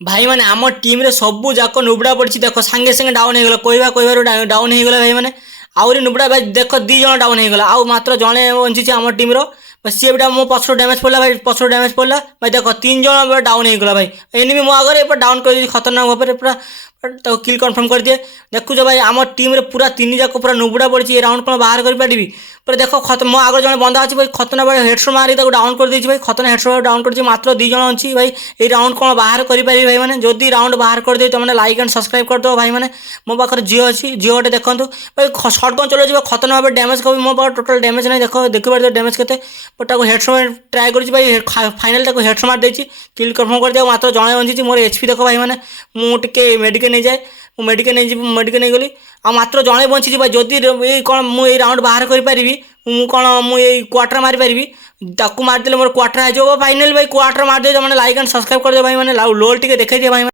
भाई मैंने आम टीम रे सबू जाक नुबड़ा पड़ी देख सांगे सांगे डाउन हो गला कहबार डाउन हो गला भाई मैंने आहरी नुबड़ा भाई देख दी जन डाउन हो गला आउ मात्र जड़े बंची आम टीम सी भी मो पछर डैमेज पड़ा भाई पछर डैमेज पड़ा भाई देख तीन जन डाउन हो गला भाई एनिमी मो आगे डाउन कर खतरनाक भाव में पूरा तो किल कन्फर्म कर दिए देखुच भाई आम टीम रे पूरा तीन जाक पूरा नुबड़ा पड़ी ये राउंड कौन बाहर कर पारि पूरा देख मो आगे जन बंदा अच्छी भाई खतरनाक भाई हेडशॉट मारी डाउन कर दी भाई खतरनाक हेडशॉट डाउन कर मात्र दी जन अच्छी भाई ये राउंड कौन बाहर कर पारि भाई मैंने जदि राउंड बाहर कर दे तो मैंने लाइक एंड सब्सक्राइब कर दो भाई मैंने मो पाखे जिओ अच्छी जिओ गोटे देखो भाई शॉर्ट गन चलो खतरनाक भाव डैमेज कभी मो पाखे टोटल डैमेज नहीं देखिए डैमेज के बट हेडशॉट ट्राए कर फाइनाल हेडशॉट मार देती किल कन्फर्म कर दिया मात्र जड़े बंची मोर एचपी देख भाई मैंने मुझे मेडिकेल नहीं जाए मेडिकेल नहीं मेडिकेल नहीं गली आ मात्र जड़े बंची भाई जदि कौन मुझे राउंड बाहर करी कौन मुझे क्वार्टर मारी पारि ताकू मारदे मोर क्वार्टर आ फाइनाल भाई क्वार्टर मारदे मैंने लाइक एंड सब्सक्राइब कर दे भाई मैंने लोल टे देखा भाई।